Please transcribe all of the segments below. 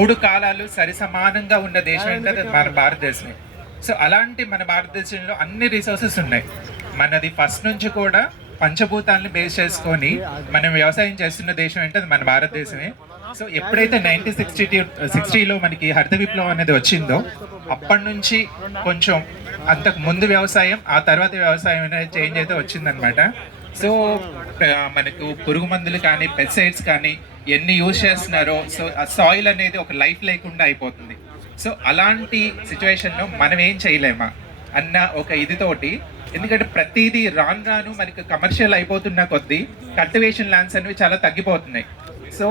3 కాలాలు సరిసమానంగా ఉన్న దేశం అంటే అది మన భారతదేశమే. సో అలాంటి మన భారతదేశంలో అన్ని రిసోర్సెస్ ఉన్నాయి. మనది ఫస్ట్ నుంచి కూడా పంచభూతాలను బేస్ చేసుకొని మనం వ్యవసాయం చేస్తున్న దేశం అంటే అది మన భారతదేశమే. సో ఎప్పుడైతే 1960లో మనకి హరిత విప్లవం అనేది వచ్చిందో అప్పటి నుంచి కొంచెం అంతకు ముందు వ్యవసాయం, ఆ తర్వాత వ్యవసాయం అనేది చేంజ్ అయితే వచ్చిందనమాట. సో మనకు పురుగు మందులు కానీ పెస్టిసైడ్స్ కానీ ఎన్ని యూజ్ చేస్తున్నారో, సో ఆ సాయిల్ అనేది ఒక లైఫ్ లేకుండా అయిపోతుంది. సో అలాంటి సిచ్యువేషన్లో మనం ఏం చేయలేమా అన్న ఒక ఇదితోటి, ఎందుకంటే ప్రతిదీ రాను రాను మనకి కమర్షియల్ అయిపోతున్న కొద్దీ కల్టివేషన్ ల్యాండ్స్ అనేవి చాలా తగ్గిపోతున్నాయి. సో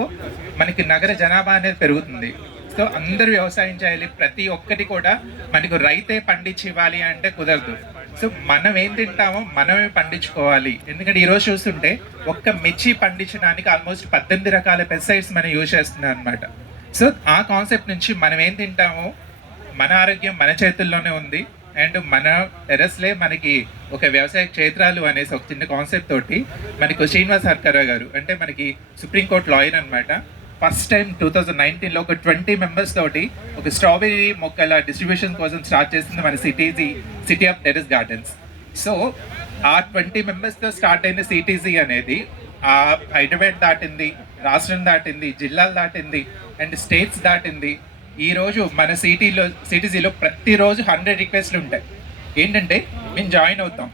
మనకి నగర జనాభా అనేది పెరుగుతుంది. సో అందరూ వ్యవసాయం చేయాలి, ప్రతి ఒక్కటి కూడా మనకు రైతే పండించి ఇవ్వాలి అంటే కుదరదు. సో మనం ఏం తింటామో మనమే పండించుకోవాలి. ఎందుకంటే ఈరోజు చూస్తుంటే ఒక్క మిర్చి పండించడానికి ఆల్మోస్ట్ 18 రకాల పెస్టిసైడ్స్ మనం యూజ్ చేస్తున్నాం అనమాట. సో ఆ కాన్సెప్ట్ నుంచి మనం ఏం తింటామో మన ఆరోగ్యం మన చేతుల్లోనే ఉంది. అండ్ మన టెరస్లే మనకి ఒక వ్యవసాయ క్షేత్రాలు అనేసి ఒక చిన్న కాన్సెప్ట్ తోటి మనకు శ్రీనివాస్ హర్కరా గారు, అంటే మనకి సుప్రీంకోర్టు లాయర్ అనమాట, ఫస్ట్ టైం 2019లో ఒక 20 మెంబర్స్ తోటి ఒక స్ట్రాబెరీ మొక్కల డిస్ట్రిబ్యూషన్ కోసం స్టార్ట్ చేసింది మన city of terrace gardens. So ఆ 20 మెంబర్స్తో స్టార్ట్ అయిన సిటీసీ అనేది ఆ హైదరాబాద్ దాటింది, రాష్ట్రం దాటింది, జిల్లాలు దాటింది అండ్ స్టేట్స్ దాటింది. ఈరోజు మన సిటీసీలో ప్రతిరోజు 100 రిక్వెస్ట్లు ఉంటాయి. ఏంటంటే మేము జాయిన్ అవుతాం,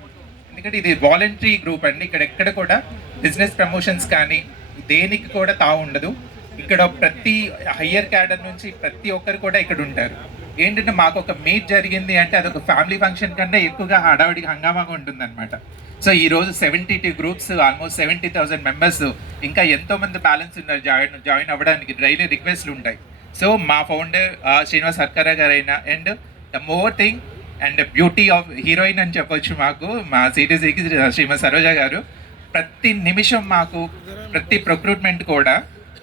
ఎందుకంటే ఇది వాలంటరీ గ్రూప్ అండి. ఇక్కడ ఎక్కడ కూడా బిజినెస్ ప్రమోషన్స్ కానీ దేనికి కూడా తావు ఉండదు. ఇక్కడ ప్రతి హయ్యర్ క్యాడర్ నుంచి ప్రతి ఒక్కరు కూడా ఇక్కడ ఉంటారు. ఏంటంటే మాకు ఒక మీట్ జరిగింది అంటే అదొక ఫ్యామిలీ ఫంక్షన్ కన్నా ఎక్కువగా హడావిడిగా హంగామాగా ఉంటుంది అనమాట. సో ఈరోజు 72 గ్రూప్స్, ఆల్మోస్ట్ 70,000 మెంబర్స్, ఇంకా ఎంతోమంది బ్యాలెన్స్ ఉన్నారు జాయిన్ అవ్వడానికి. డైలీ రిక్వెస్ట్లు ఉంటాయి. సో మా ఫౌండర్ శ్రీనివాస్ హర్కరా గారు అయినా, and the more thing and beauty of heroine అని చెప్పొచ్చు మాకు మా సిటీసీకి శ్రీమతి సరోజ గారు. ప్రతి నిమిషం మాకు ప్రతి ప్రొక్రూట్మెంట్ కూడా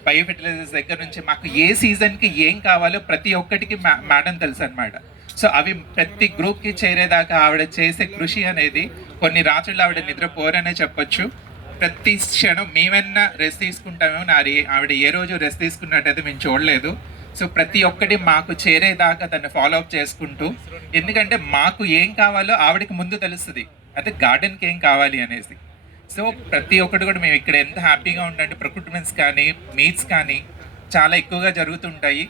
బయో ఫెర్టిలైజర్స్ దగ్గర నుంచి మాకు ఏ సీజన్కి ఏం కావాలో ప్రతి ఒక్కటికి మేడం తెలుసు అనమాట. సో అవి ప్రతి గ్రూప్కి చేరేదాకా ఆవిడ చేసే కృషి అనేది కొన్ని రాత్రులు ఆవిడ నిద్రపోరనే చెప్పొచ్చు. ప్రతి క్షణం మేమన్నా రెస్ట్ తీసుకుంటామేమో, ఆవిడ ఏ రోజు రెస్ట్ తీసుకున్నట్టయితే మేము చూడలేదు. సో ప్రతి ఒక్కటి మాకు చేరేదాకా దాన్ని ఫాలోఅప్ చేసుకుంటూ, ఎందుకంటే మాకు ఏం కావాలో ఆవిడకి ముందు తెలుస్తుంది, అంటే గార్డెన్కి ఏం కావాలి అనేసి. సో ప్రతి ఒక్కటి కూడా మేము ఇక్కడ ఎంత హ్యాపీగా ఉండండి. ప్రొక్రూట్మెంట్స్ కానీ మీట్స్ కానీ చాలా ఎక్కువగా జరుగుతుంటాయి.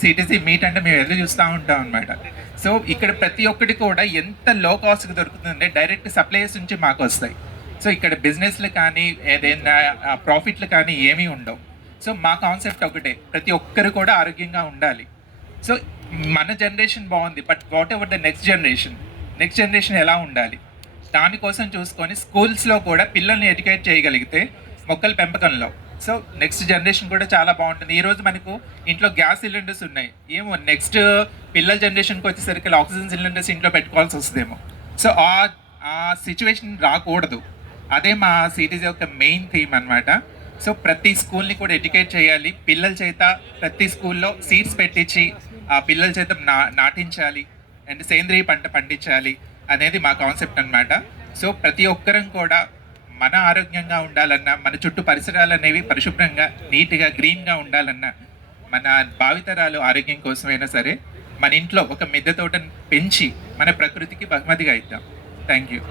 సిటీసీ మీట్ అంటే మేము ఎదురు చూస్తూ ఉంటాం అనమాట. సో ఇక్కడ ప్రతి ఒక్కటి కూడా ఎంత లో కాస్ట్కి దొరుకుతుందంటే డైరెక్ట్ సప్లైస్ నుంచి మాకు వస్తాయి. సో ఇక్కడ బిజినెస్లు కానీ ఏదైనా ప్రాఫిట్లు కానీ ఏమీ ఉండవు. సో మా కాన్సెప్ట్ ఒకటే, ప్రతి ఒక్కరు కూడా ఆరోగ్యంగా ఉండాలి. సో మన జనరేషన్ బాగుంది, but what ever the next generation ఎలా ఉండాలి దానికోసం చూసుకొని స్కూల్స్లో కూడా పిల్లల్ని ఎడ్యుకేట్ చేయగలిగితే మొక్కల పెంపకంలో, సో నెక్స్ట్ జనరేషన్ కూడా చాలా బాగుంటుంది. ఈరోజు మనకు ఇంట్లో గ్యాస్ సిలిండర్స్ ఉన్నాయి, ఏమో నెక్స్ట్ పిల్లల జనరేషన్కి వచ్చేసరికి ఆక్సిజన్ సిలిండర్స్ ఇంట్లో పెట్టుకోవాల్సి వస్తుందేమో. సో ఆ సిచ్యువేషన్ రాకూడదు. అదే మా సిటీస్ యొక్క మెయిన్ థీమ్ అనమాట. సో ప్రతి స్కూల్ని కూడా ఎడ్యుకేట్ చేయాలి. పిల్లల చేత ప్రతి స్కూల్లో సీడ్స్ పెట్టించి ఆ పిల్లల చేత నాటించాలి అండ్ సేంద్రియ పంట పండించాలి అనేది మా కాన్సెప్ట్ అనమాట. సో ప్రతి ఒక్కరం కూడా మన ఆరోగ్యంగా ఉండాలన్నా, మన చుట్టూ పరిసరాలు అనేవి పరిశుభ్రంగా నీట్గా గ్రీన్గా ఉండాలన్నా, మన భావితరాలు ఆరోగ్యం కోసమైనా సరే మన ఇంట్లో ఒక మిద్దె తోటను పెంచి మన ప్రకృతికి బహుమతిగా ఇద్దాం. Thank you.